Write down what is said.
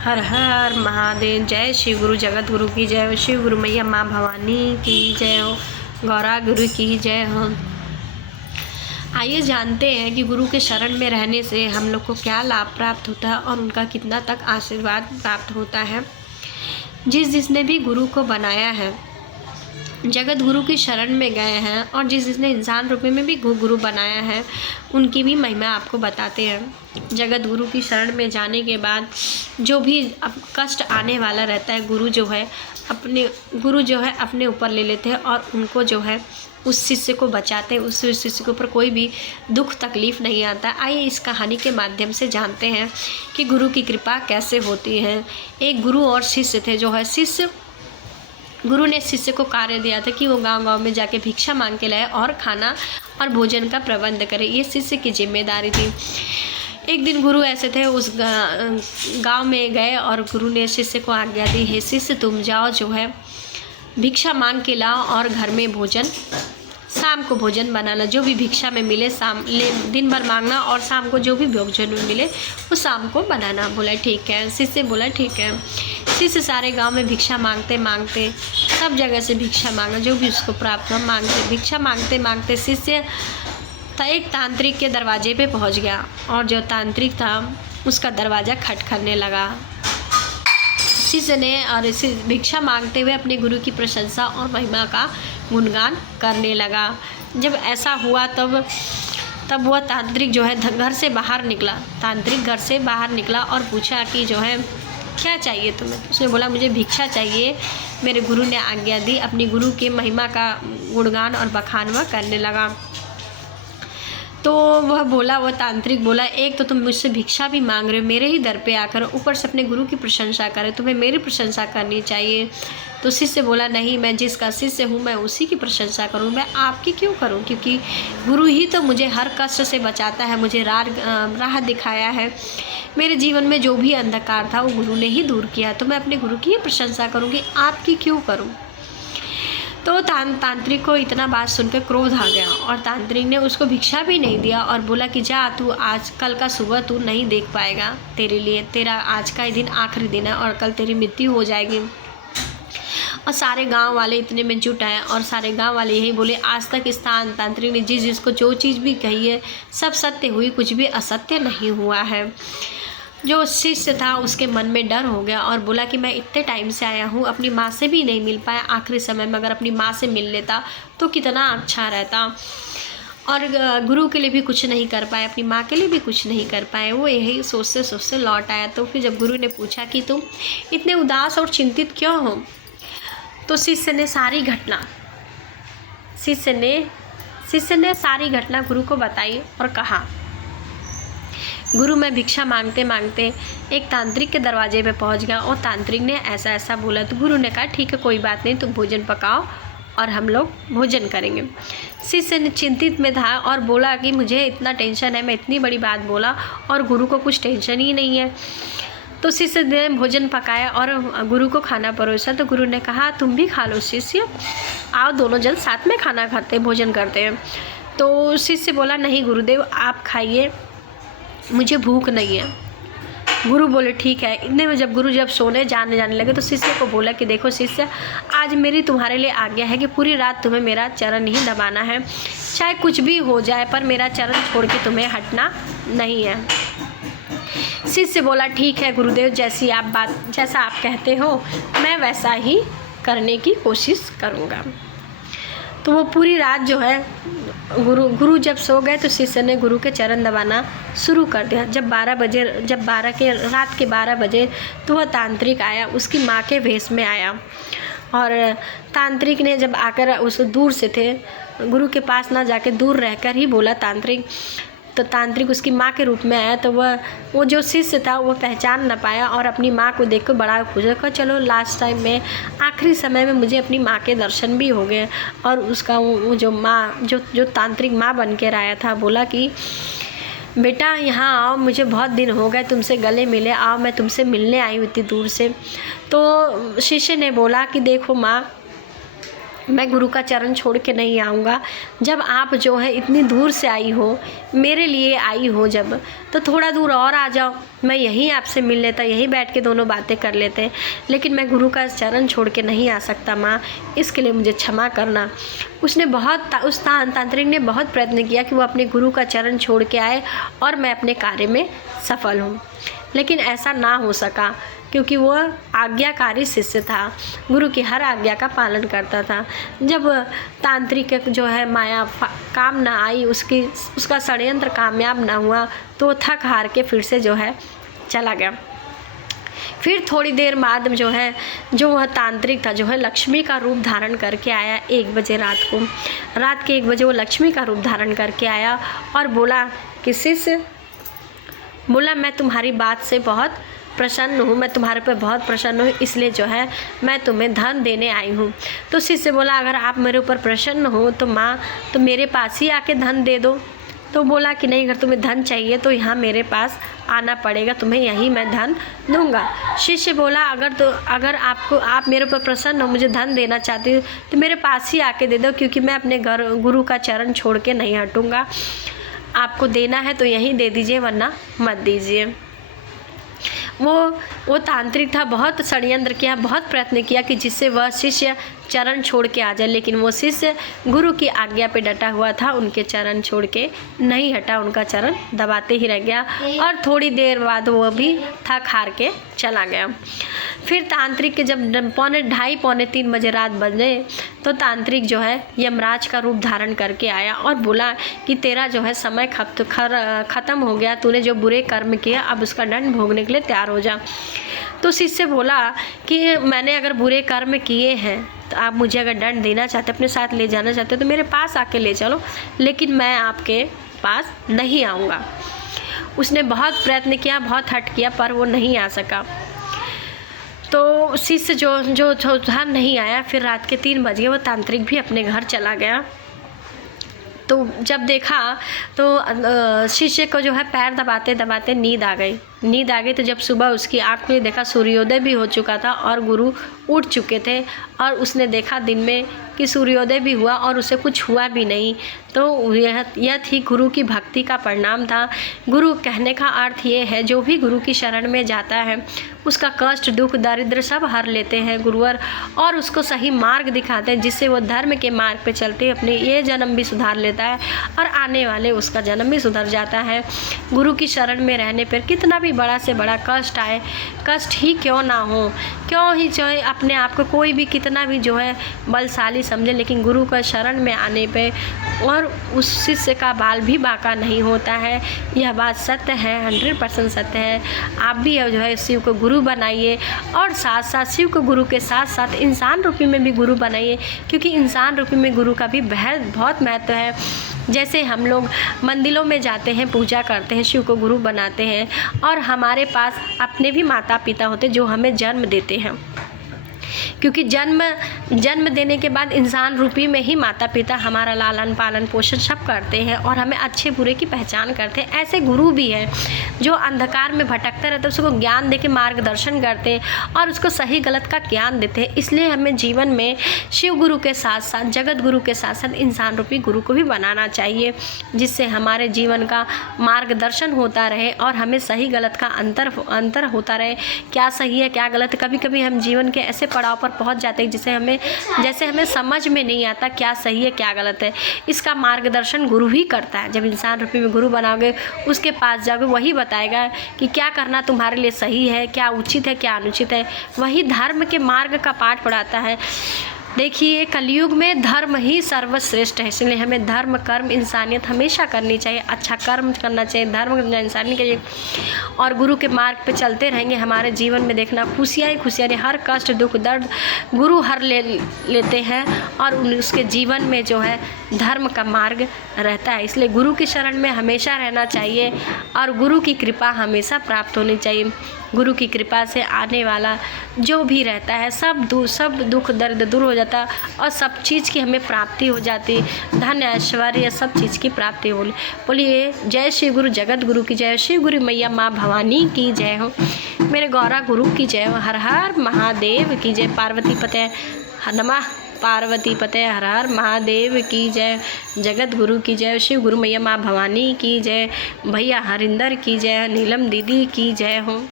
हर हर महादेव। जय शिव गुरु जगत गुरु की जय हो। शिव गुरु मैया माँ भवानी की जय हो। गौरा गुरु की जय हो। आइए जानते हैं कि गुरु के शरण में रहने से हम लोग को क्या लाभ प्राप्त होता है और उनका कितना तक आशीर्वाद प्राप्त होता है। जिसने भी गुरु को बनाया है, जगत गुरु की शरण में गए हैं और जिसने इंसान रूप में भी गुरु बनाया है, उनकी भी महिमा आपको बताते हैं। जगत गुरु की शरण में जाने के बाद जो भी अब कष्ट आने वाला रहता है, गुरु जो है अपने ऊपर ले लेते हैं और उनको जो है उस शिष्य को बचाते हैं। उस शिष्य के ऊपर कोई भी दुख तकलीफ़ नहीं आता। आइए इस कहानी के माध्यम से जानते हैं कि गुरु की कृपा कैसे होती है। एक गुरु और शिष्य थे। गुरु ने शिष्य को कार्य दिया था कि वो गांव-गांव में जाके भिक्षा मांग के लाए और खाना और भोजन का प्रबंध करे। ये शिष्य की जिम्मेदारी थी। एक दिन गुरु ऐसे थे, उस गांव में गए और गुरु ने शिष्य को आज्ञा दी, हे शिष्य तुम जाओ जो है भिक्षा मांग के लाओ और घर में शाम को भोजन बनाना। जो भी भिक्षा में मिले दिन भर मांगना और शाम को जो भी भोजन में मिले वो शाम को बनाना। बोला ठीक है। शिष्य बोला ठीक है। शिष्य सारे गांव में भिक्षा मांगते सब जगह से भिक्षा मांगा, जो भी उसको प्राप्त हुआ मांगते। भिक्षा मांगते शिष्य एक तांत्रिक के दरवाजे पे पहुंच गया और जो तांत्रिक था उसका दरवाज़ा खटखटने लगा। शिष्य ने और भिक्षा मांगते हुए अपने गुरु की प्रशंसा और महिमा का गुणगान करने लगा। जब ऐसा हुआ तब वह तांत्रिक जो है घर से बाहर निकला। तांत्रिक घर से बाहर निकला और पूछा कि जो है क्या चाहिए तुम्हें। उसने बोला मुझे भिक्षा चाहिए, मेरे गुरु ने आज्ञा दी। अपनी गुरु के महिमा का गुणगान और बखान वह करने लगा। तो वह तांत्रिक बोला, एक तो तुम मुझसे भिक्षा भी मांग रहे हो मेरे ही दर पे आकर, ऊपर से अपने गुरु की प्रशंसा करे, तुम्हें मेरी प्रशंसा करनी चाहिए। तो शिष्य बोला, नहीं, मैं जिसका शिष्य हूँ मैं उसी की प्रशंसा करूँ, मैं आपकी क्यों करूँ, क्योंकि गुरु ही तो मुझे हर कष्ट से बचाता है, मुझे राह दिखाया है। मेरे जीवन में जो भी अंधकार था वो गुरु ने ही दूर किया, तो मैं अपने गुरु की ही प्रशंसा करूँगी, आपकी क्यों करूँ। तो तांत्रिक को इतना बात सुनकर क्रोध आ गया और तांत्रिक ने उसको भिक्षा भी नहीं दिया और बोला कि जा तू आज कल का सुबह तू नहीं देख पाएगा, तेरे लिए तेरा आज का ही दिन आखिरी दिन है और कल तेरी मृत्यु हो जाएगी। और सारे गांव वाले इतने में जुट आए और सारे गांव वाले यही बोले, आज तक इस तांत्रिक ने जिसको जो चीज़ भी कही है सब सत्य हुई, कुछ भी असत्य नहीं हुआ है। जो शिष्य था उसके मन में डर हो गया और बोला कि मैं इतने टाइम से आया हूँ, अपनी माँ से भी नहीं मिल पाया, आखिरी समय में अगर अपनी माँ से मिल लेता तो कितना अच्छा रहता। और गुरु के लिए भी कुछ नहीं कर पाए, अपनी माँ के लिए भी कुछ नहीं कर पाए। वो यही सोचते लौट आया। तो फिर जब गुरु ने पूछा कि तुम इतने उदास और चिंतित क्यों हो, तो शिष्य ने सारी घटना गुरु को बताई और कहा, गुरु मैं भिक्षा मांगते मांगते एक तांत्रिक के दरवाजे पे पहुंच गया और तांत्रिक ने ऐसा ऐसा बोला। तो गुरु ने कहा ठीक है कोई बात नहीं, तुम भोजन पकाओ और हम लोग भोजन करेंगे। शिष्य ने चिंतित में था और बोला कि मुझे इतना टेंशन है, मैं इतनी बड़ी बात बोला और गुरु को कुछ टेंशन ही नहीं है। तो शिष्य ने भोजन पकाया और गुरु को खाना परोसा। तो गुरु ने कहा तुम भी खा लो शिष्य, आओ दोनों जन साथ में खाना खाते भोजन करते हैं। तो शिष्य बोला नहीं गुरुदेव आप खाइए, मुझे भूख नहीं है। गुरु बोले ठीक है। इतने में जब गुरु सोने जाने लगे तो शिष्य को बोला कि देखो शिष्य, आज मेरी तुम्हारे लिए आज्ञा है कि पूरी रात तुम्हें मेरा चरण ही दबाना है, चाहे कुछ भी हो जाए पर मेरा चरण छोड़ के तुम्हें हटना नहीं है। शिष्य बोला ठीक है गुरुदेव, जैसा आप कहते हो मैं वैसा ही करने की कोशिश करूँगा। तो वो पूरी रात जो है गुरु जब सो गए तो शिष्य ने गुरु के चरण दबाना शुरू कर दिया। जब रात के 12 बजे तो वह तांत्रिक आया, उसकी माँ के वेश में आया और तांत्रिक ने जब आकर उस दूर से थे, गुरु के पास ना जाके दूर रहकर ही बोला तांत्रिक उसकी माँ के रूप में आया। तो वो जो शिष्य था वो पहचान ना पाया और अपनी माँ को देखकर बड़ा खुश हुआ, चलो लास्ट टाइम में आखिरी समय में मुझे अपनी माँ के दर्शन भी हो गए। और उसका वो जो माँ जो तांत्रिक माँ बन कर आया था बोला कि बेटा यहाँ आओ, मुझे बहुत दिन हो गए तुमसे गले मिले, आओ मैं तुमसे मिलने आई हुई इतनी दूर से। तो शिष्य ने बोला कि देखो माँ, मैं गुरु का चरण छोड़ के नहीं आऊँगा। जब आप जो है इतनी दूर से आई हो, मेरे लिए आई हो जब, तो थोड़ा दूर और आ जाओ, मैं यहीं आपसे मिल लेता, यहीं बैठ के दोनों बातें कर लेते। लेकिन मैं गुरु का चरण छोड़ के नहीं आ सकता माँ, इसके लिए मुझे क्षमा करना। उसने उस तांत्रिक ने बहुत प्रयत्न किया कि वो अपने गुरु का चरण छोड़ के आए और मैं अपने कार्य में सफल हूँ, लेकिन ऐसा ना हो सका क्योंकि वो आज्ञाकारी शिष्य था, गुरु की हर आज्ञा का पालन करता था। जब तांत्रिक जो है माया काम ना आई, उसका षड्यंत्र कामयाब ना हुआ, तो वो थक हार के फिर से जो है चला गया। फिर थोड़ी देर बाद जो वह तांत्रिक था जो है लक्ष्मी का रूप धारण करके आया 1 बजे रात के 1 बजे वो लक्ष्मी का रूप धारण करके आया और बोला कि शिष्य, बोला मैं तुम्हारी बात से बहुत प्रसन्न हूँ, मैं तुम्हारे पे बहुत प्रसन्न हूँ, इसलिए जो है मैं तुम्हें धन देने आई हूँ। तो शिष्य बोला अगर आप मेरे ऊपर प्रसन्न हो तो माँ, तो मेरे पास ही आके धन दे दो। तो बोला कि नहीं, अगर तुम्हें धन चाहिए तो यहाँ मेरे पास आना पड़ेगा, तुम्हें यहीं मैं धन दूंगा। शिष्य बोला अगर आप मेरे ऊपर प्रसन्न हो, मुझे धन देना चाहती हो तो मेरे पास ही आके दे दो, क्योंकि मैं अपने गुरु का चरण छोड़ के नहीं हटूँगा। आपको देना है तो यहीं दे दीजिए, वरना मत दीजिए। वो तांत्रिक था, बहुत षड्यंत्र किया, बहुत प्रयत्न किया कि जिससे वह शिष्य चरण छोड़ के आ जाए, लेकिन वो शिष्य गुरु की आज्ञा पे डटा हुआ था, उनके चरण छोड़ के नहीं हटा, उनका चरण दबाते ही रह गया और थोड़ी देर बाद वो भी थक हार के चला गया। फिर तांत्रिक के जब 2:30 पौने 3 बजे रात बजे, तो तांत्रिक जो है यमराज का रूप धारण करके आया और बोला कि तेरा जो है समय ख़त्म हो गया, तूने जो बुरे कर्म किए अब उसका दंड भोगने के लिए तैयार हो जा। तो शिष्य बोला कि मैंने अगर बुरे कर्म किए हैं तो आप मुझे अगर दंड देना चाहते, अपने साथ ले जाना चाहते तो मेरे पास आके ले चलो, लेकिन मैं आपके पास नहीं आऊँगा। उसने बहुत प्रयत्न किया, बहुत हट किया, पर वो नहीं आ सका। तो शिष्य जो था नहीं आया। फिर रात के 3 बजे वो तांत्रिक भी अपने घर चला गया। तो जब देखा तो शिष्य को जो है पैर दबाते दबाते नींद आ गई। तो जब सुबह उसकी आँख खुली, देखा सूर्योदय भी हो चुका था और गुरु उठ चुके थे, और उसने देखा दिन में कि सूर्योदय भी हुआ और उसे कुछ हुआ भी नहीं। तो यह थी गुरु की भक्ति का परिणाम था। गुरु कहने का अर्थ ये है, जो भी गुरु की शरण में जाता है उसका कष्ट, दुख, दारिद्र्य सब हर लेते हैं गुरुवर, और उसको सही मार्ग दिखाते हैं, जिससे वो धर्म के मार्ग पे चलते अपने ये जन्म भी सुधार लेता है और आने वाले उसका जन्म भी सुधर जाता है। गुरु की शरण में रहने पर कितना भी बड़ा से बड़ा कष्ट आए, कष्ट ही क्यों ना हो, क्यों ही चाहे अपने आप को कोई भी कितना भी जो है बलशाली समझे, लेकिन गुरु का शरण में आने पे और उस शिष्य का बाल भी बांका नहीं होता है। यह बात सत्य है, 100% सत्य है। आप भी जो है शिव को गुरु बनाइए, और साथ साथ शिव को गुरु के साथ साथ इंसान रूपी में भी गुरु बनाइए, क्योंकि इंसान रूपी में गुरु का भी बहुत महत्व है। जैसे हम लोग मंदिरों में जाते हैं, पूजा करते हैं, शिव को गुरु बनाते हैं, और हमारे पास अपने भी माता पिता होते जो हमें जन्म देते हैं, क्योंकि जन्म देने के बाद इंसान रूपी में ही माता पिता हमारा लालन पालन पोषण सब करते हैं और हमें अच्छे बुरे की पहचान करते हैं। ऐसे गुरु भी हैं जो अंधकार में भटकते रहते हैं, उसको ज्ञान देके मार्गदर्शन करते हैं और उसको सही गलत का ज्ञान देते हैं। इसलिए हमें जीवन में शिव गुरु के साथ साथ, जगत गुरु के साथ साथ इंसान रूपी गुरु को भी बनाना चाहिए, जिससे हमारे जीवन का मार्गदर्शन होता रहे और हमें सही गलत का अंतर होता रहे, क्या सही है क्या गलत। कभी कभी हम जीवन के ऐसे पड़ाव पर पहुंच जाते हैं जैसे हमें समझ में नहीं आता क्या सही है क्या गलत है। इसका मार्गदर्शन गुरु ही करता है। जब इंसान रूपी में गुरु बनाओगे, उसके पास जाओगे, वही बताएगा कि क्या करना तुम्हारे लिए सही है, क्या उचित है क्या अनुचित है। वही धर्म के मार्ग का पाठ पढ़ाता है। देखिए, कलयुग में धर्म ही सर्वश्रेष्ठ है, इसलिए हमें धर्म कर्म इंसानियत हमेशा करनी चाहिए, अच्छा कर्म करना चाहिए, धर्म इंसानियत के लिए, और गुरु के मार्ग पे चलते रहेंगे। हमारे जीवन में देखना खुशियाँ ही खुशियाँ, हर कष्ट दुख दर्द गुरु हर लेते हैं और उसके जीवन में जो है धर्म का मार्ग रहता है। इसलिए गुरु की शरण में हमेशा रहना चाहिए और गुरु की कृपा हमेशा प्राप्त होनी चाहिए। गुरु की कृपा से आने वाला जो भी रहता है सब दुख दर्द दूर हो जाता और सब चीज़ की हमें प्राप्ति हो जाती, धन ऐश्वर्य सब चीज़ की प्राप्ति हो। बोलिए जय श्री गुरु जगत गुरु की जय, श्री गुरु मैया माँ भवानी की जय हो, मेरे गौरा गुरु की जय हो, हर हर महादेव की जय, पार्वती पते नमः। पार्वती पते हर हर महादेव की जय, जगत गुरु की जय, शिव गुरु मैया माँ भवानी की जय, भैया हरिंदर की जय, नीलम दीदी की जय हो।